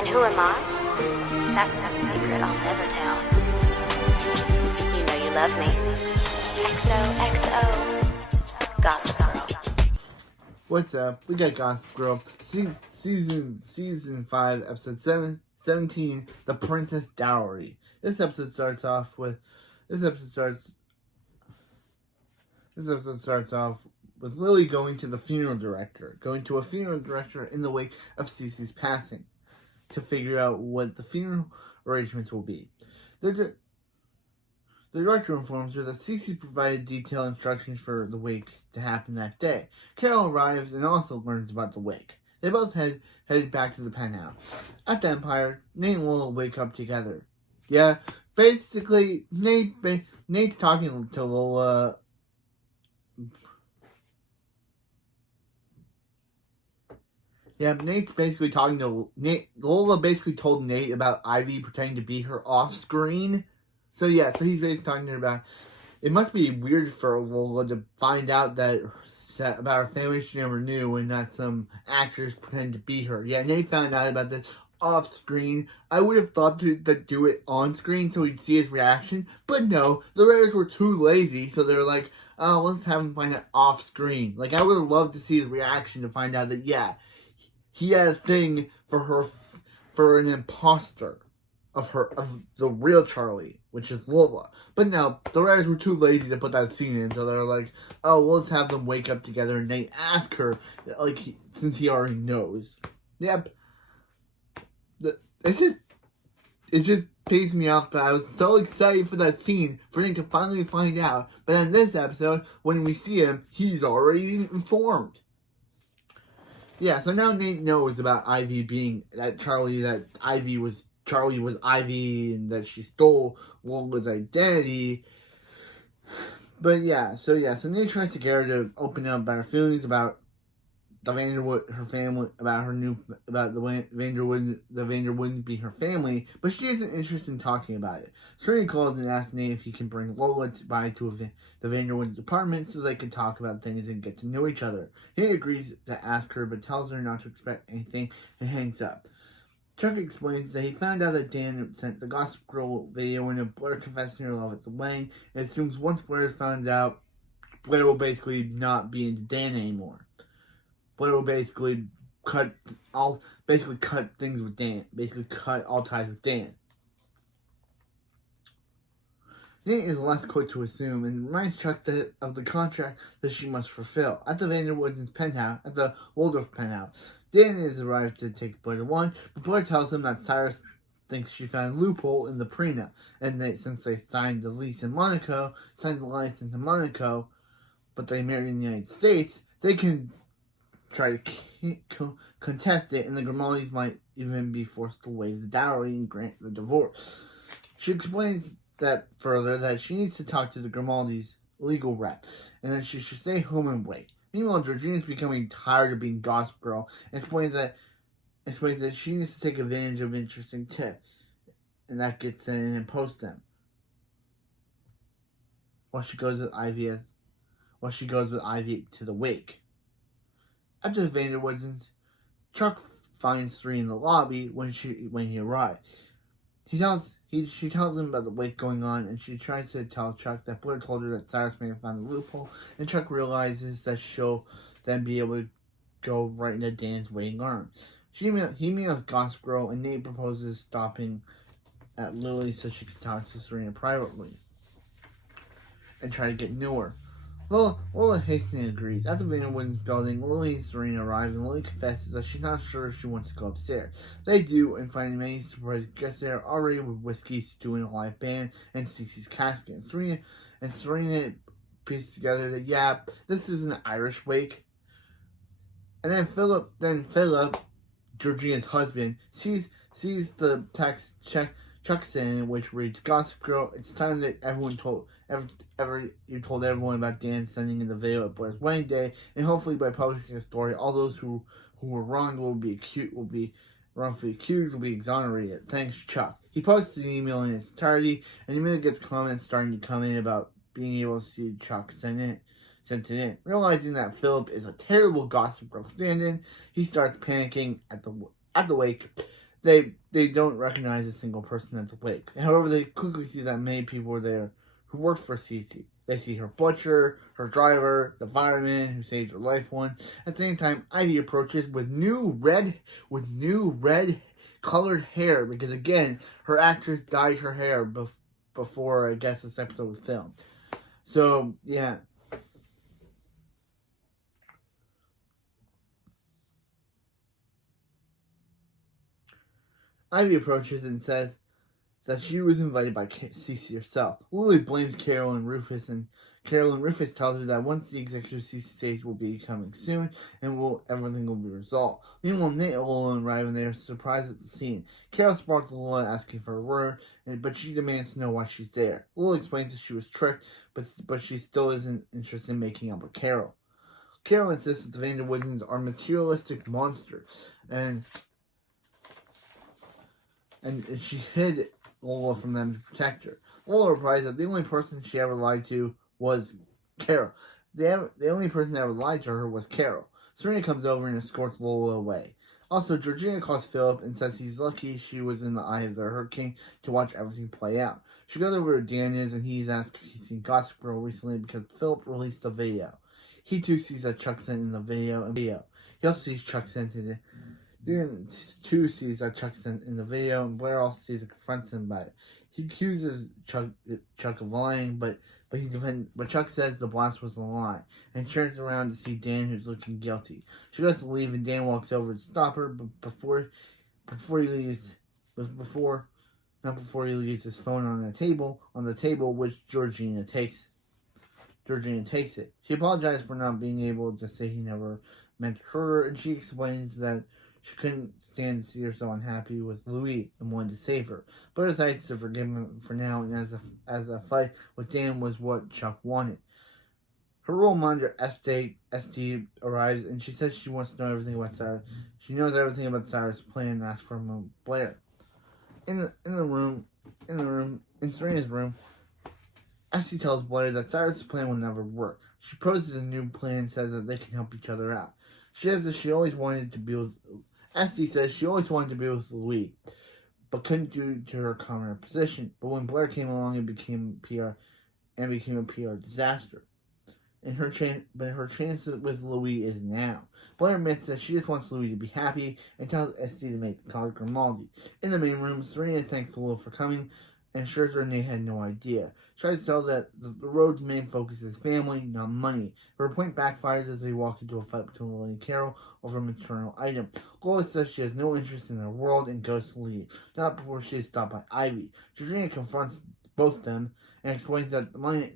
And who am I? That's not a secret I'll never tell. You know you love me. XOXO. Gossip Girl. What's up? We got Gossip Girl. Season 5, episode 17, The Princess Dowry. This episode starts off with Lily going to a funeral director in the wake of Cece's passing to figure out what the funeral arrangements will be. The director informs her that Cece provided detailed instructions for the wake to happen that day. Carol arrives and also learns about the wake. They both headed back to the penthouse. At the Empire, Nate and Lola wake up together. Yeah, basically, Nate's talking to Lola. Yeah, Nate's basically talking to Nate. Lola basically told Nate about Ivy pretending to be her off screen. So he's basically talking to her about. It must be weird for Lola to find out that about her family she never knew, and that some actors pretend to be her. Yeah, Nate found out about this off screen. I would have thought to do it on screen so he'd see his reaction, but no, the writers were too lazy, so they were like, "Oh, let's have him find it off screen." Like, I would have loved to see his reaction to find out that he had a thing for an imposter of the real Charlie, which is Lola. But no, the writers were too lazy to put that scene in, so they were like, "Oh, well, let's have them wake up together," and they ask her, since he already knows. Yep. It just pissed me off that I was so excited for that scene, for him to finally find out. But in this episode, when we see him, he's already informed. Yeah, so now Nate knows about Ivy Charlie was Ivy, and that she stole Lola's identity. But so Nate tries to get her to open up about her feelings about the Vanderwood, her family, about the Vanderwoods being her family, but she isn't interested in talking about it. Serena calls and asks Nate if he can bring Lola by to the Vanderwoods' apartment so they can talk about things and get to know each other. He agrees to ask her, but tells her not to expect anything and hangs up. Chuck explains that he found out that Dan sent the Gossip Girl video in Blair confessing her love at the wedding, and assumes once Blair finds out, Blair will basically not be into Dan anymore. Blair will basically cut things with Dan. Basically cut all ties with Dan. Nate is less quick to assume and reminds Chuck of the contract that she must fulfill. At the Vanderwoods' penthouse, at the Waldorf penthouse, Dan is arrived to take Blair to one, but Blair tells him that Cyrus thinks she found a loophole in the prenup, and that since they signed the license in Monaco, but they married in the United States, they can try to contest it, and the Grimaldis might even be forced to waive the dowry and grant the divorce. She explains that further that she needs to talk to the Grimaldis' legal rep, and that she should stay home and wait. Meanwhile, Georgina is becoming tired of being Gossip Girl and explains that she needs to take advantage of interesting tips, and that gets in and post them. While she goes with Ivy to the wake. After the Vanderwoods, Chuck finds Serena in the lobby when he arrives. She tells him about the wake going on, and she tries to tell Chuck that Blair told her that Cyrus may have found the loophole, and Chuck realizes that she'll then be able to go right into Dan's waiting arms. He emails Gossip Girl, and Nate proposes stopping at Lily so she can talk to Serena privately and try to get near her. Lola hastily agrees. At the Vanderwoods building, Lily and Serena arrive, and Lily confesses that she's not sure if she wants to go upstairs. They do, and find many surprise guests there already with whiskey, stewing a live band, and Cece's casket. Serena pieces together that, this is an Irish wake. And then Philip, Georgina's husband, sees the text Chuck sent, which reads, "Gossip Girl, it's time that you told everyone about Dan sending in the video at Blair's wedding day, and hopefully by publishing the story, all those who were wronged will be wrongfully accused will be exonerated. Thanks, Chuck." He posts the email in its entirety, and immediately gets comments starting to come in about being able to see Chuck sent it in. Realizing that Philip is a terrible Gossip Girl stand-in, he starts panicking at the wake. They don't recognize a single person at the wake. However, they quickly see that many people were there who worked for Cece. They see her butcher, her driver, the fireman who saved her life one. At the same time, Ivy approaches with new red colored hair because again, her actress dyed her hair before I guess this episode was filmed. So yeah. Ivy approaches and says that she was invited by Cece herself. Lily blames Carol and Rufus, and Carol and Rufus tells her that once the executive Cece stage will be coming soon, and everything will be resolved. Meanwhile, Nate and Lola arrive and they are surprised at the scene. Carol sparks Lola asking for a word, but she demands to know why she's there. Lola explains that she was tricked, but she still isn't interested in making up with Carol. Carol insists that the Vanderwoodens are materialistic monsters, and she hid Lola from them to protect her. Lola replies that the only person she ever lied to was Carol. The only person that ever lied to her was Carol. Serena comes over and escorts Lola away. Also, Georgina calls Philip and says he's lucky she was in the eye of the hurricane to watch everything play out. She goes over to Daniels and he's asked if he's seen Gossip Girl recently because Philip released a video. He too sees that Chuck sent in the video. He also sees Chuck sent in it. Then too sees that Chuck sent in the video, and Blair also sees and confronts him about it. He accuses Chuck of lying, but Chuck says the blast was a lie, and turns around to see Dan, who's looking guilty. She goes to leave, and Dan walks over to stop her, but before he leaves his phone on the table, which Georgina takes it. She apologizes for not being able to say he never meant to hurt her, and she explains that she couldn't stand to see her so unhappy with Louis and wanted to save her, but decides to forgive him for now, and as a fight with Dan was what Chuck wanted. Her role model, ST, arrives, and she says she wants to know everything about Sarah. She knows everything about Sarah's plan and asks for Blair. In Serena's room, ST tells Blair that Sarah's plan will never work. She proposes a new plan and says that they can help each other out. She says that she always wanted to be with... Esty says she always wanted to be with Louis, but couldn't due to her current position. But when Blair came along, it became a PR disaster. And her chances with Louis is now. Blair admits that she just wants Louis to be happy and tells Esty to make the call Grimaldi. In the main room, Serena thanks Lola for coming and assures her Nate had no idea. She tries to tell that the road's main focus is family, not money. Her point backfires as they walk into a fight between Lily and Carol over a maternal item. Lola says she has no interest in their world and goes to leave, not before she is stopped by Ivy. Georgina confronts both of them and explains that the money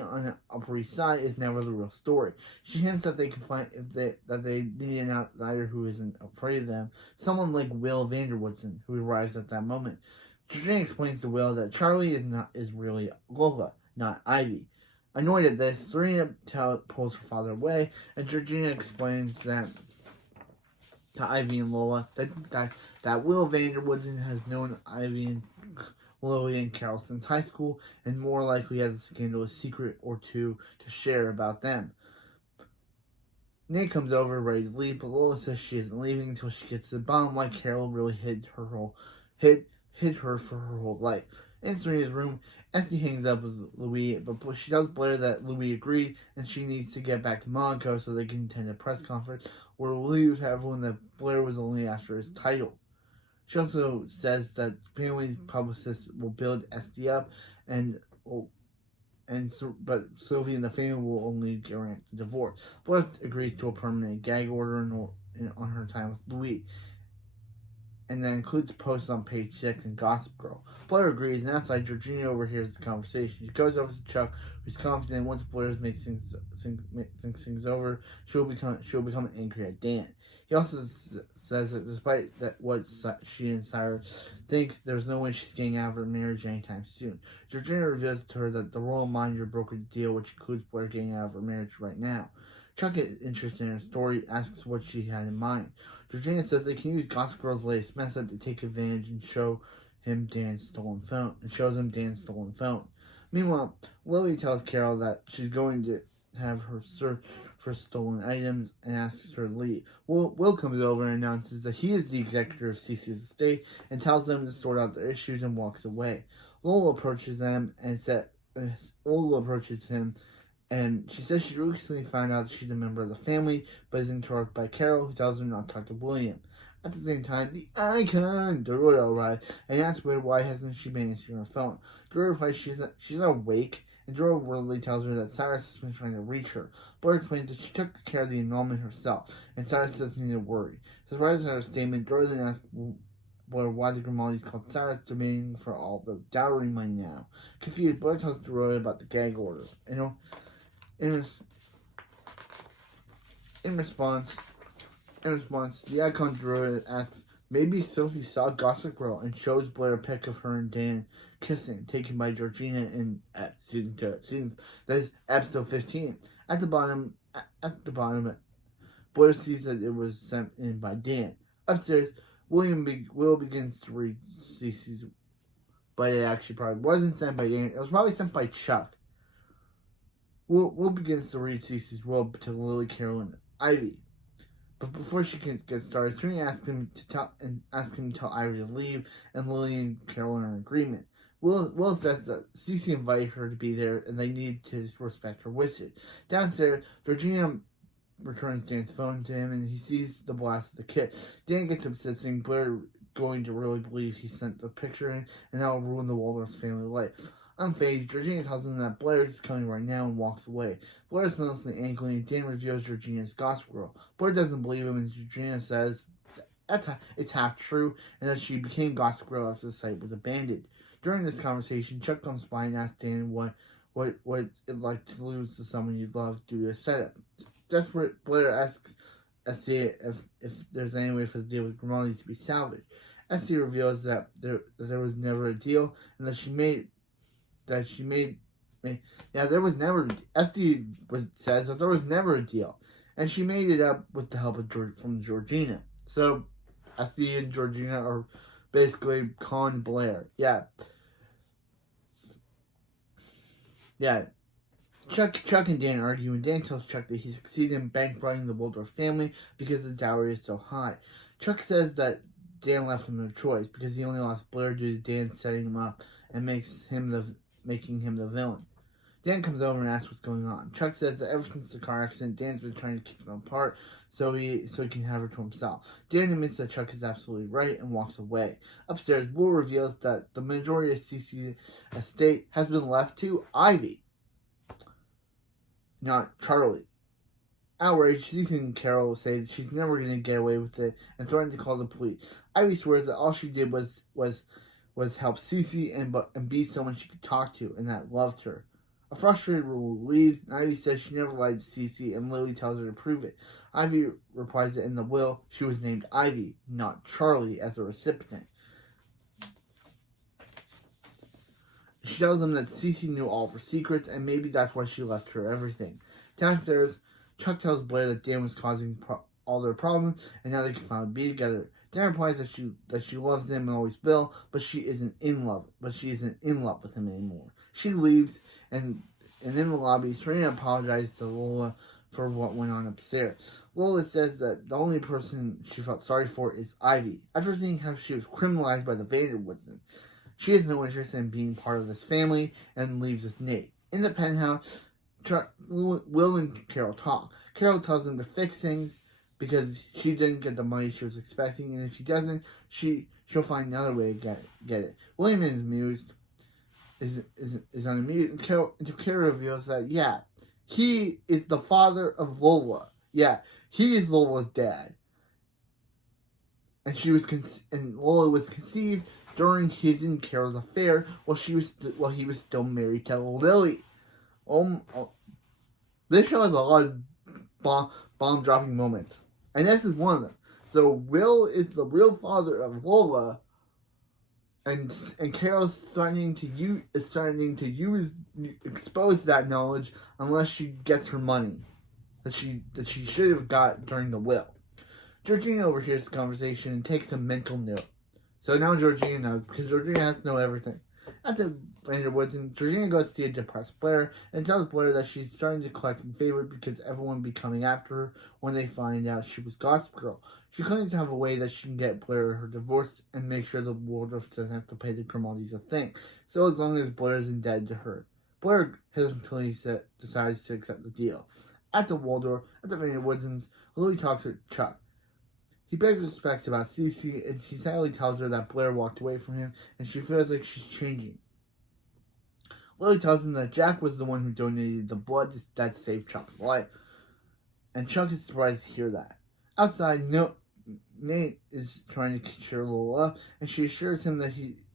on the Upper East Side is never the real story. She hints that they can find that they need an outsider who isn't afraid of them, someone like Will Vanderwoodson, who arrives at that moment. Georgina explains to Will that Charlie is really Lola, not Ivy. Annoyed at this, Serena pulls her father away, and Georgina explains that to Ivy and Lola that Will Vanderwoodson has known Ivy and Lily and Carol since high school, and more likely has a scandalous secret or two to share about them. Nate comes over ready to leave, but Lola says she isn't leaving until she gets to the bottom why Carol really hid her for her whole life. In Serena's room, Esty hangs up with Louis, but she tells Blair that Louis agreed and she needs to get back to Monaco so they can attend a press conference where Louis would have everyone that Blair was only after his title. She also says that family's publicist will build Esty up, but Sylvie and the family will only grant the divorce. Blair agrees to a permanent gag order on her time with Louis, and that includes posts on page 6 and Gossip Girl. Blair agrees, and outside, Georgina overhears the conversation. She goes over to Chuck, who's confident once Blair makes things over, she'll become angry at Dan. He also says that despite what she and Cyrus think, there's no way she's getting out of her marriage anytime soon. Georgina reveals to her that the royal minder brokered a deal which includes Blair getting out of her marriage right now. Chuck is interested in her story, asks what she had in mind. Georgina says they can use Gossip Girl's latest mess up to take advantage and shows him Dan's stolen phone. Meanwhile, Lily tells Carol that she's going to have her search for stolen items and asks her to leave. Will comes over and announces that he is the executor of Cece's estate and tells them to sort out their issues and walks away. Lola approaches him and she says she recently found out that she's a member of the family, but is interrupted by Carol, who tells her not to talk to William. At the same time, the icon, Dora, arrives and asks her why hasn't she been answering her phone. Dora replies she's awake, and Dora worriedly tells her that Cyrus has been trying to reach her. Dora explains that she took care of the annulment herself, and Cyrus doesn't need to worry. Surprised at her statement, Dora then asks why the Grimaldis called Cyrus demanding for all the dowry money now. Confused, Blair tells Dora about the gag order. In response, the icon Dora asks, maybe Sophie saw Gossip Girl and shows Blair a pic of her and Dan kissing, taken by Georgina in season 2. That is episode 15. At the bottom, Blair sees that it was sent in by Dan. Upstairs, Will begins to read Cece's, but it actually probably wasn't sent by Dan. It was probably sent by Chuck. Will begins to read Cece's will to Lily, Carol, and Ivy. But before she can get started, Serena asks him to tell Ivy to leave, and Lily and Carol are in agreement. Will says that Cece invited her to be there, and they need to respect her wishes. Downstairs, Georgina returns Dan's phone to him, and he sees the blast of the kit. Dan gets upset, saying Blair going to really believe he sent the picture in, and that will ruin the Waldorf's family life. Unfazed, Georgina tells him that Blair is coming right now and walks away. Blair is noticeably angry, and Dan reveals Georgina's Gossip Girl. Blair doesn't believe him, and Georgina says it's half true, and that she became Gossip Girl after the site was abandoned. During this conversation, Chuck comes by and asks Dan what it's like to lose to someone you love due to a setup. Desperate, Blair asks Cece if there's any way for the deal with Grimaldis to be salvaged. Cece reveals that there was never a deal, and that says that there was never a deal, and she made it up with the help of from Georgina. So, Cece and Georgina are basically con Blair. Yeah. Chuck and Dan argue, and Dan tells Chuck that he succeeded in bankrupting the Waldorf family because the dowry is so high. Chuck says that Dan left him no choice because he only lost Blair due to Dan setting him up and making him the villain. Dan comes over and asks what's going on. Chuck says that ever since the car accident, Dan's been trying to keep them apart so he can have her to himself. Dan admits that Chuck is absolutely right and walks away. Upstairs, Will reveals that the majority of Cece's estate has been left to Ivy, not Charlie. Outraged, Cece and Carol say that she's never going to get away with it and threaten to call the police. Ivy swears that all she did was help Cece and be someone she could talk to and that loved her. A frustrated Will leaves, and Ivy says she never lied to Cece, and Lily tells her to prove it. Ivy replies that in the will, she was named Ivy, not Charlie, as a recipient. She tells them that Cece knew all of her secrets, and maybe that's why she left her everything. Downstairs, Chuck tells Blair that Dan was causing all their problems, and now they can finally be together. Dan replies that she loves him and always will, but she isn't in love with him anymore. She leaves, and in the lobby, Serena apologizes to Lola for what went on upstairs. Lola says that the only person she felt sorry for is Ivy. After seeing how she was criminalized by the Vanderwoodsons, she has no interest in being part of this family and leaves with Nate. In the penthouse, Will and Carol talk. Carol tells them to fix things because she didn't get the money she was expecting, and if she doesn't, she'll find another way to get it. William is amused. Is unamused until Carol reveals that he is the father of Lola. Yeah, he is Lola's dad, and Lola was conceived during his and Carol's affair while he was still married to Lily. This show has a lot of bomb dropping moments, and this is one of them. So Will is the real father of Lola. And Carol's starting to expose that knowledge unless she gets her money that she should have got during the will. Georgina overhears the conversation and takes a mental note. So now Georgina knows, because Georgina has to know everything. After Vanderwoods, Georgina goes to see a depressed Blair and tells Blair that she's starting to collect favors because everyone will be coming after her when they find out she was Gossip Girl. She claims to have a way that she can get Blair her divorce and make sure the Waldorf doesn't have to pay the criminalities a thing. So as long as Blair is indebted to her. Blair hesitantly decides to accept the deal. At the Waldorf, at the Vanderwoods, Louie talks to Chuck. He begs her respects about Cece, and she sadly tells her that Blair walked away from him, and she feels like she's changing. Louie tells him that Jack was the one who donated the blood that saved Chuck's life, and Chuck is surprised to hear that. Outside, Nate is trying to cheer Lola, and she assures him that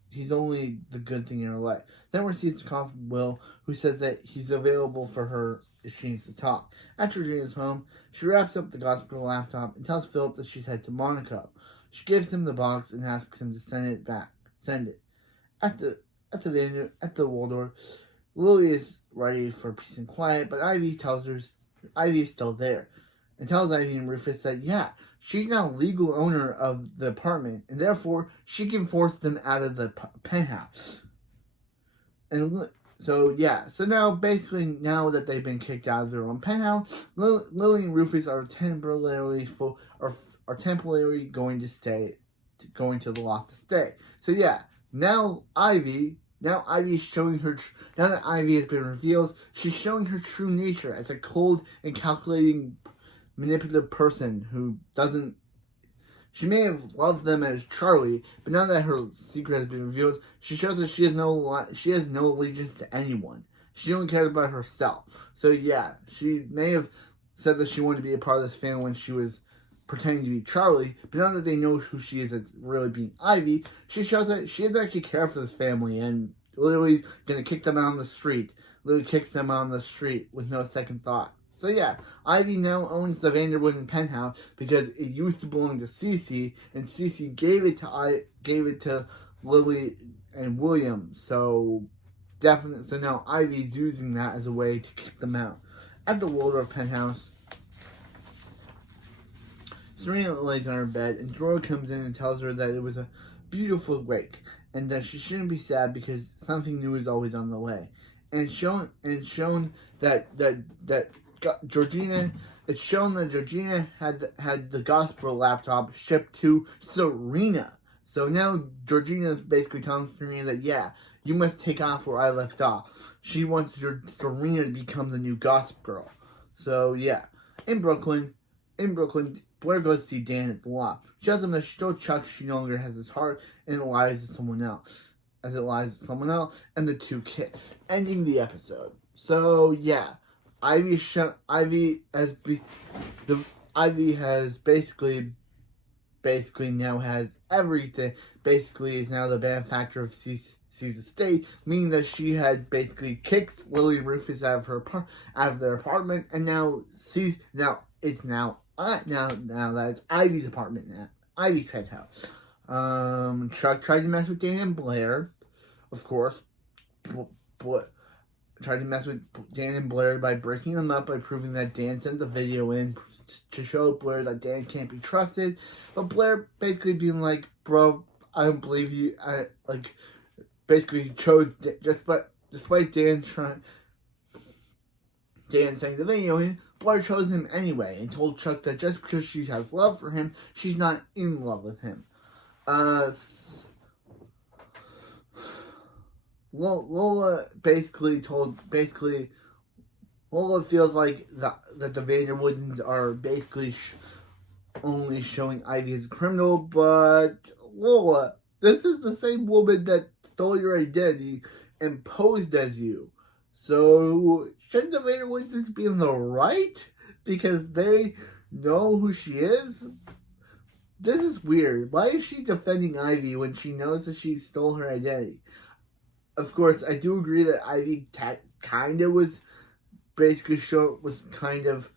he's only the good thing in her life. Then we see a call from Will, who says that he's available for her if she needs to talk. At Georgina's home, she wraps up the Gossip Girl laptop and tells Philip that she's headed to Monaco. She gives him the box and asks him to send it back. Send it. At the Waldorf, Lily is ready for peace and quiet, but Ivy tells her Ivy is still there, and tells Ivy and Rufus that she's now legal owner of the apartment, and therefore she can force them out of the penthouse. And so now basically, now that they've been kicked out of their own penthouse, Lily and Rufus are temporarily going to the loft to stay. So now Ivy is showing her. Now that Ivy has been revealed, she's showing her true nature as a cold and calculating, manipulative person who doesn't. She may have loved them as Charlie, but now that her secret has been revealed, she shows that she has no allegiance to anyone. She only cares about herself. So she may have said that she wanted to be a part of this family when she was pretending to be Charlie, but now that they know who she is as really being Ivy, she shows that she doesn't actually care for this family and literally gonna kick them out on the street. Literally kicks them out on the street with no second thought. So Ivy now owns the Vanderwood penthouse because it used to belong to Cece, and Cece gave it to Lily and William. So now Ivy's using that as a way to kick them out. At the Waldorf penthouse, Serena lays on her bed, and Dora comes in and tells her that it was a beautiful wake, and that she shouldn't be sad because something new is always on the way. And it's shown that Georgina had the Gospel laptop shipped to Serena. So now Georgina is basically telling Serena that you must take off where I left off. She wants Serena to become the new Gossip Girl. So in Brooklyn, Blair goes to see Dan at the loft. She tells him that she told Chuck she no longer has his heart and it lies to someone else. And the two kiss, ending the episode. So Ivy has basically now has everything. Basically, is now the benefactor of Cece's estate, meaning that she had basically kicked Lily and Rufus out of their apartment, and now it's Ivy's apartment now, Ivy's penthouse. Chuck tried to mess with Dan and Blair, of course. Tried to mess with Dan and Blair by breaking them up by proving that Dan sent the video in to show Blair that Dan can't be trusted. But Blair basically being like, bro, I don't believe you. Basically chose, despite Dan sending the video in, Blair chose him anyway and told Chuck that just because she has love for him, she's not in love with him. Lola Lola feels like that the Vanderwoodens are basically only showing Ivy as a criminal, but Lola, this is the same woman that stole your identity and posed as you. So shouldn't the Vanderwoodens be in the right because they know who she is? This is weird. Why is she defending Ivy when she knows that she stole her identity? Of course, I do agree that Ivy kind of was basically the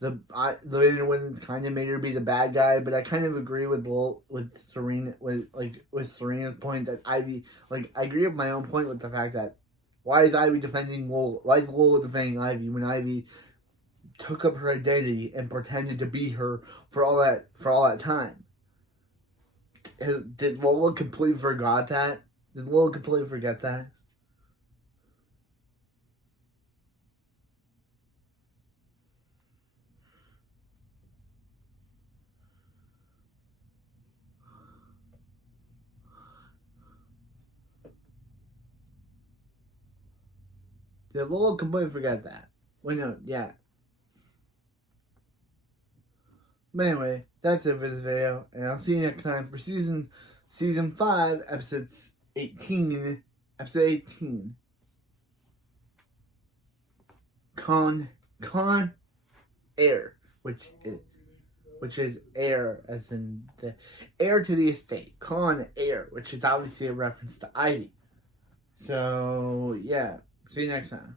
Vanderwoodens kind of made her be the bad guy, but I kind of agree with Serena with Serena's point that Ivy, I agree with my own point with the fact that why is Ivy defending Lola? Why is Lola defending Ivy when Ivy took up her identity and pretended to be her for all that time? Did Lola completely forgot that? Did Lola completely forget that? Did Lola completely forget that? Wait, no, yeah. But anyway, that's it for this video, and I'll see you next time for season 5, episode 18. Con Heir, which is heir as in the heir to the estate. Con Heir, which is obviously a reference to Ivy. So yeah, see you next time.